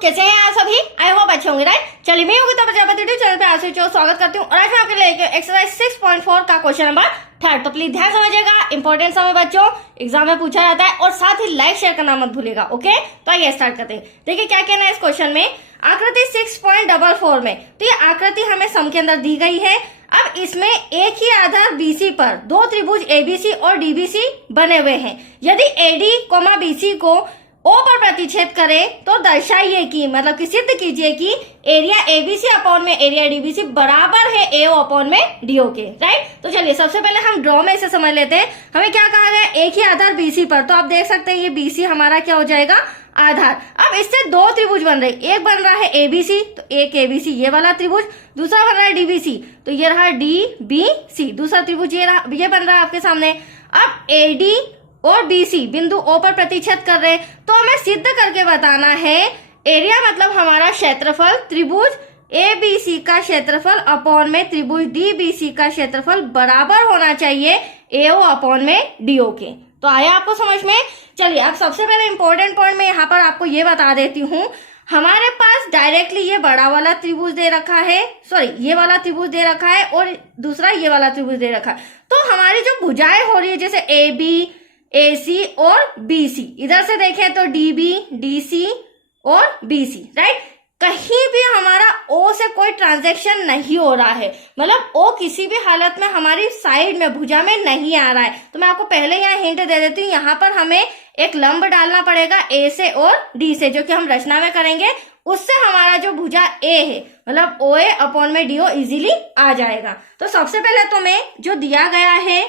कैसे हैं आप सभी? आई होप अच्छे होंगे, राइट। चलिए मैं योगिता प्रजापति यूट्यूब चैनल पे आप सभी को स्वागत करती हूँ और आज मैं आपके लिए एक्सरसाइज 6.4 का क्वेश्चन नंबर 3। तो प्लीज ध्यान समझिएगा, इंपॉर्टेंट समय बच्चों, एग्जाम में पूछा जाता है और साथ ही लाइक शेयर करना मत भूलिएगा। ओके, तो आइए स्टार्ट करते हैं। देखिए क्या कहना है इस क्वेश्चन में, आकृति 6.44 में। तो ये आकृति हमें सम के अंदर दी गई है। अब इसमें एक ही आधार BC पर दो त्रिभुज ABC और DBC बने हुए हैं। यदि AD, BC को O पर प्रतिच्छेद करे तो दर्शाइए कि, मतलब कि सिद्ध कीजिए कि एरिया ABC अपॉन में एरिया DBC बराबर है AO अपॉन में DO के, राइट। तो चलिए सबसे पहले हम ड्रॉ में इसे समझ लेते हैं। हमें क्या कहा गया, एक ही आधार BC पर। तो आप देख सकते हैं ये BC हमारा क्या हो जाएगा, आधार। अब इससे दो त्रिभुज बन रहे, एक बन रहा है ABC, तो एक ABC ये वाला त्रिभुज, दूसरा बन रहा है DBC, तो ये रहा DBC, दूसरा त्रिभुज ये बन रहा है आपके सामने। अब AD और BC बिंदु O पर प्रतिच्छेद कर रहे, तो हमें सिद्ध करके बताना है एरिया मतलब हमारा क्षेत्रफल, त्रिभुज ABC का क्षेत्रफल अपॉन में त्रिभुज DBC का क्षेत्रफल बराबर होना चाहिए AO अपॉन में DO के। तो आया आपको समझ में? चलिए अब सबसे पहले इंपॉर्टेंट पॉइंट में यहाँ पर आपको ये बता देती हूँ। हमारे पास डायरेक्टली ये बड़ा वाला त्रिभुज दे रखा है, सॉरी ये वाला त्रिभुज दे रखा है और दूसरा ये वाला त्रिभुज दे रखा है। तो हमारी जो भुजाएं हो रही है जैसे AB, AC और BC, इधर से देखें तो DB, DC और BC, राइट। कहीं भी हमारा O से कोई ट्रांजैक्शन नहीं हो रहा है, मतलब O किसी भी हालत में हमारी साइड में भुजा में नहीं आ रहा है। तो मैं आपको पहले यहाँ हिंट दे देती हूँ, यहाँ पर हमें एक लंब डालना पड़ेगा A से और D से, जो कि हम रचना में करेंगे। उससे हमारा जो भुजा A है मतलब OA अपॉन में DO इजीली आ जाएगा। तो सबसे पहले तो मैं जो दिया गया है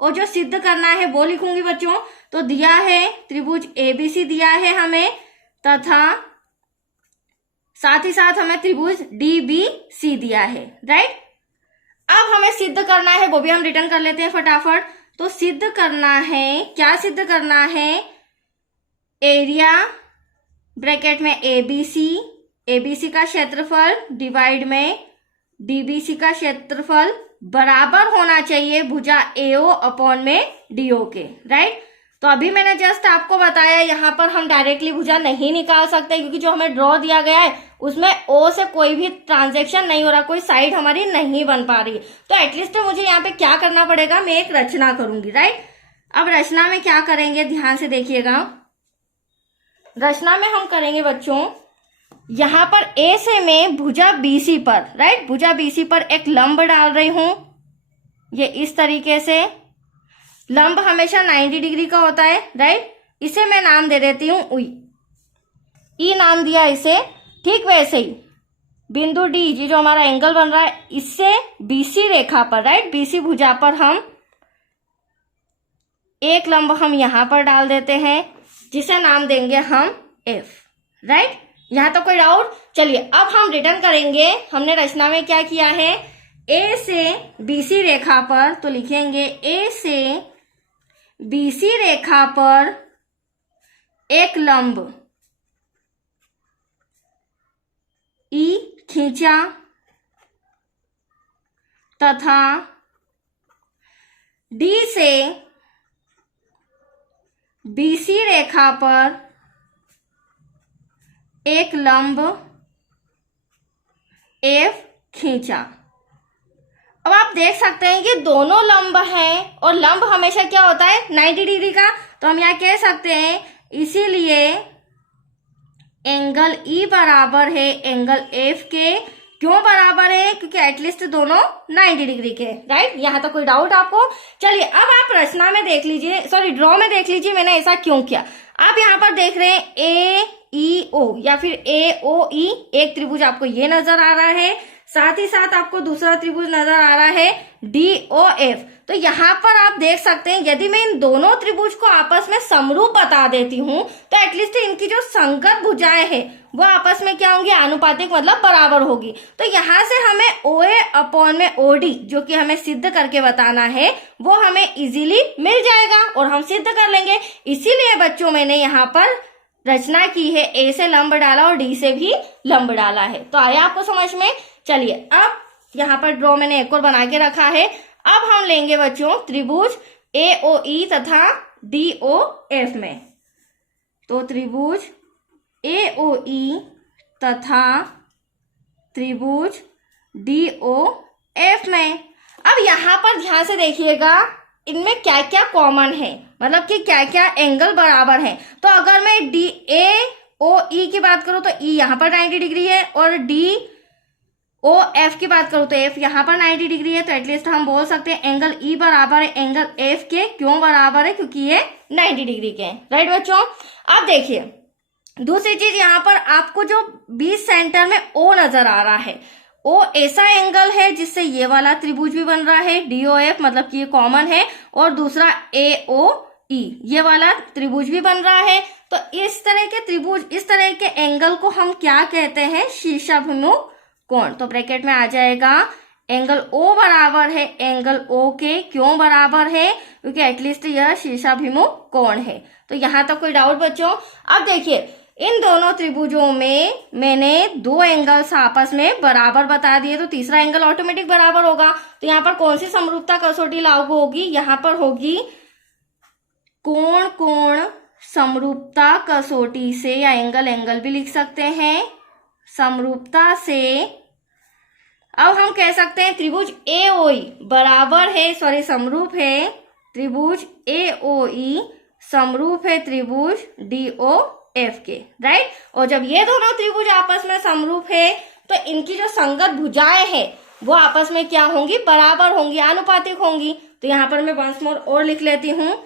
और जो सिद्ध करना है वो लिखूंगी बच्चों। तो दिया है त्रिभुज ABC दिया है हमें, तथा साथ ही साथ हमें त्रिभुज DBC दिया है, राइट। अब हमें सिद्ध करना है, वो भी हम रिटर्न कर लेते हैं फटाफट। तो सिद्ध करना है, क्या सिद्ध करना है, एरिया ब्रैकेट में ABC का क्षेत्रफल डिवाइड में DBC का क्षेत्रफल बराबर होना चाहिए भुजा AO अपॉन में DO के, राइट। तो अभी मैंने जस्ट आपको बताया, यहाँ पर हम डायरेक्टली भुजा नहीं निकाल सकते क्योंकि जो हमें ड्रॉ दिया गया है उसमें O से कोई भी ट्रांजैक्शन नहीं हो रहा, कोई साइड हमारी नहीं बन पा रही। तो एटलीस्ट मुझे यहाँ पे क्या करना पड़ेगा, मैं एक रचना करूंगी, राइट। अब रचना में क्या करेंगे, ध्यान से देखिएगा। रचना में हम करेंगे बच्चों, यहाँ पर A से मैं भुजा BC पर, राइट, भुजा BC पर एक लंब डाल रही हूं। ये इस तरीके से लंब हमेशा 90 डिग्री का होता है, राइट। इसे मैं नाम दे देती हूं ई नाम दिया इसे। ठीक वैसे ही बिंदु D, ये जो हमारा एंगल बन रहा है, इससे BC रेखा पर, राइट, BC भुजा पर हम एक लंब हम यहां पर डाल देते हैं, जिसे नाम देंगे हम F, राइट। यहां तो कोई डाउट? चलिए अब हम रिटर्न करेंगे। हमने रचना में क्या किया है, A से BC रेखा पर, तो लिखेंगे A से BC रेखा पर एक लंब E खींचा तथा D से BC रेखा पर एक लंब F खींचा। अब आप देख सकते हैं कि दोनों लंब हैं और लंब हमेशा क्या होता है, 90 डिग्री का। तो हम यहाँ कह सकते हैं इसीलिए एंगल E बराबर है एंगल F के। क्यों बराबर है, क्योंकि एटलीस्ट दोनों 90 डिग्री के, राइट। यहाँ तो कोई डाउट आपको? चलिए अब आप रचना में देख लीजिए, सॉरी ड्रॉ में देख लीजिए मैंने ऐसा क्यों किया। आप यहाँ पर देख रहे हैं AEO या फिर AOE, एक त्रिभुज आपको ये नजर आ रहा है, साथ ही साथ आपको दूसरा त्रिभुज नजर आ रहा है DOF। तो यहाँ पर आप देख सकते हैं यदि मैं इन दोनों त्रिभुज को आपस में समरूप बता देती हूँ तो एटलीस्ट इनकी जो संगत भुजाएं हैं वो आपस में क्या होंगी, आनुपातिक, मतलब बराबर होगी। तो यहाँ से हमें OA अपॉन में OD जो कि हमें सिद्ध करके बताना है वो हमें इजीली मिल जाएगा और हम सिद्ध कर लेंगे। इसीलिए बच्चों मैंने यहाँ पर रचना की है, A से लंब डाला और D से भी लंब डाला है। तो आया आपको समझ में? चलिए अब यहाँ पर ड्रॉ मैंने एक और बना के रखा है। अब हम लेंगे बच्चों त्रिभुज AOE तथा DOF में। तो त्रिभुज AOE तथा त्रिभुज DOF में। अब यहाँ पर ध्यान से देखिएगा इनमें क्या क्या कॉमन है, मतलब कि क्या क्या एंगल बराबर है। तो अगर मैं DAOE की बात करूं तो E यहाँ पर 90 डिग्री है और DOF की बात करूं तो F यहाँ पर 90 डिग्री है। तो एटलीस्ट हम बोल सकते हैं एंगल E बराबर है एंगल F के। क्यों बराबर है? क्योंकि ये 90 डिग्री के हैं। राइट बच्चों, अब देखिए दूसरी चीज, यहाँ पर आपको जो बीच सेंटर में O नजर आ रहा है, O ऐसा एंगल है जिससे ये वाला त्रिभुज भी बन रहा है DOF, मतलब कि ये कॉमन है, और दूसरा AOE ये वाला त्रिभुज भी बन रहा है। तो इस तरह के त्रिभुज, इस तरह के एंगल को हम क्या कहते हैं? शीर्षाभिमुख कोण। तो ब्रैकेट में आ जाएगा एंगल O बराबर है एंगल O के। क्यों बराबर है? क्योंकि एटलीस्ट यह शीर्षाभिमुख कोण है। तो यहां तक कोई डाउट बच्चों? अब देखिए इन दोनों त्रिभुजों में मैंने दो एंगल्स आपस में बराबर बता दिए, तो तीसरा एंगल ऑटोमेटिक बराबर होगा। तो यहाँ पर कौन सी समरूपता कसौटी लागू होगी? यहाँ पर होगी कोण कोण समरूपता कसौटी से, या एंगल भी लिख सकते हैं समरूपता से। अब हम कह सकते हैं त्रिभुज AOE बराबर है, सॉरी समरूप है त्रिभुज AOE, समरूप है त्रिभुज DOF के। राइट, और जब ये दोनों त्रिभुज आपस में समरूप है तो इनकी जो संगत भुजाएं हैं वो आपस में क्या होंगी? बराबर होंगी, आनुपातिक होंगी। तो यहाँ पर मैं वंस मोर और लिख लेती हूँ,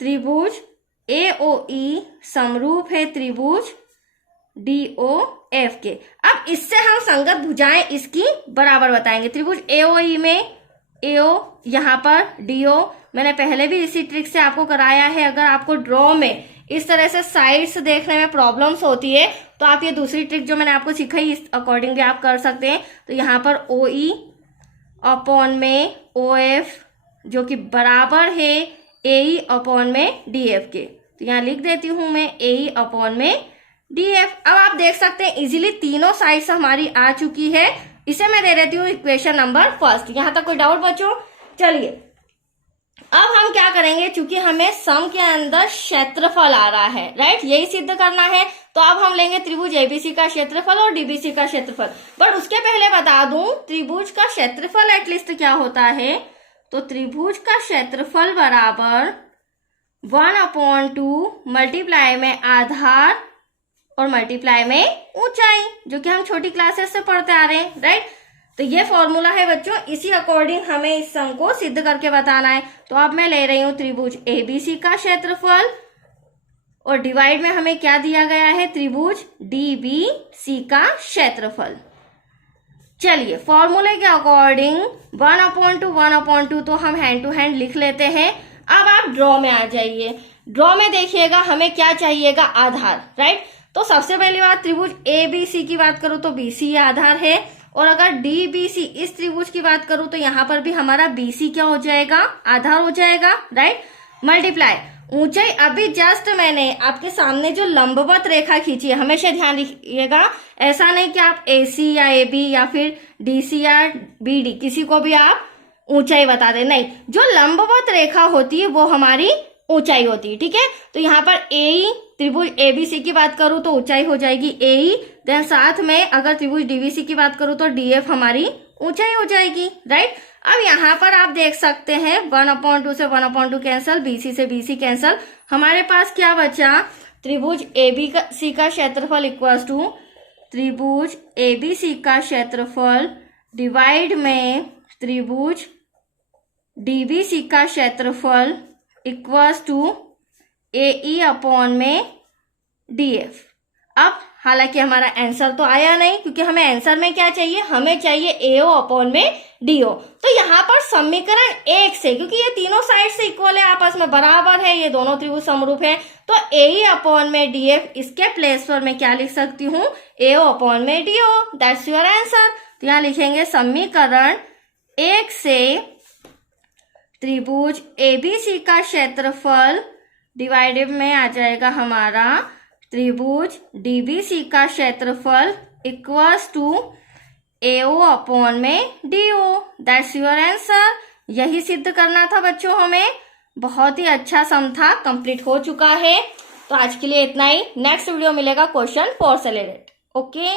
त्रिभुज AOE समरूप है त्रिभुज DOF के। अब इससे हम संगत भुजाएं इसकी बराबर बताएंगे। त्रिभुज AOE में AO, यहाँ पर DO मैंने पहले भी इसी ट्रिक से आपको कराया है। अगर आपको ड्रॉ में इस तरह से साइड्स देखने में प्रॉब्लम्स होती है तो आप ये दूसरी ट्रिक जो मैंने आपको सिखाई इस अकॉर्डिंग भी आप कर सकते हैं। तो यहाँ पर OE अपॉन में OF जो कि बराबर है AE अपॉन में DF के। तो यहाँ लिख देती हूं मैं AE अपॉन में DF। अब आप देख सकते हैं इजीली तीनों साइड्स हमारी आ चुकी है। इसे मैं दे देती हूँ इक्वेशन नंबर फर्स्ट। यहाँ तक कोई डाउट बच्चों? चलिए अब हम क्या करेंगे, चूंकि हमें सम के अंदर क्षेत्रफल आ रहा है, राइट, यही सिद्ध करना है। तो अब हम लेंगे त्रिभुज ABC का क्षेत्रफल और DBC का क्षेत्रफल। बट उसके पहले बता दूं त्रिभुज का क्षेत्रफल एटलीस्ट क्या होता है। तो त्रिभुज का क्षेत्रफल बराबर 1/2 मल्टीप्लाई में आधार और मल्टीप्लाई में ऊंचाई, जो कि हम छोटी क्लासेस से पढ़ते आ रहे हैं। राइट, तो ये फॉर्मूला है बच्चों, इसी अकॉर्डिंग हमें इस सम को सिद्ध करके बताना है। तो अब मैं ले रही हूं त्रिभुज ABC का क्षेत्रफल और डिवाइड में हमें क्या दिया गया है? त्रिभुज DBC का क्षेत्रफल। चलिए फॉर्मूले के अकॉर्डिंग 1/2 तो हम हैंड टू हैंड लिख लेते हैं। अब आप ड्रॉ में आ जाइए। ड्रॉ में देखिएगा हमें क्या चाहिएगा? आधार। राइट, तो सबसे पहली बात त्रिभुज ABC की बात करूं तो BC आधार है, और अगर DBC इस त्रिभुज की बात करूं तो यहाँ पर भी हमारा BC क्या हो जाएगा? आधार हो जाएगा। राइट, मल्टीप्लाई ऊंचाई। अभी जस्ट मैंने आपके सामने जो लंबवत रेखा खींची है, हमेशा ध्यान रखिएगा, ऐसा नहीं कि आप AC या AB या फिर DC या BD किसी को भी आप ऊंचाई बता दे, नहीं, जो लंबवत रेखा होती है वो हमारी ऊंचाई होती है। ठीक है, तो यहाँ पर AE त्रिभुज ABC की बात करूं तो ऊंचाई हो जाएगी AE, देन साथ में अगर त्रिभुज DBC की बात करूं तो DF हमारी ऊंचाई हो जाएगी। राइट, अब यहाँ पर आप देख सकते हैं 1/2 से 1/2 कैंसल, BC से BC कैंसल, हमारे पास क्या बचा? त्रिभुज ABC का क्षेत्रफल इक्वल्स टू त्रिभुज ABC का क्षेत्रफल डिवाइड में त्रिभुज DBC का क्षेत्रफल इक्वल्स टू AE अपॉन में DF। अब हालांकि हमारा आंसर तो आया नहीं, क्योंकि हमें आंसर में क्या चाहिए? हमें चाहिए AO अपॉन में DO। तो यहाँ पर समीकरण 1 से, क्योंकि ये तीनों साइड से इक्वल है, आपस में बराबर है, ये दोनों त्रिभुज समरूप है, तो AE अपॉन में DF इसके प्लेस पर मैं क्या लिख सकती हूँ? AO अपॉन में DO। That's your answer. तो यहाँ लिखेंगे समीकरण 1 से त्रिभुज ABC का क्षेत्रफल डिवाइडेड में आ जाएगा हमारा त्रिभुज DBC का क्षेत्रफल इक्वल्स टू AO अपॉन में DO। That's your answer. यही सिद्ध करना था बच्चों हमें। बहुत ही अच्छा सम था, कंप्लीट हो चुका है। तो आज के लिए इतना ही। नेक्स्ट वीडियो मिलेगा क्वेश्चन 4 से रिलेटेड। ओके।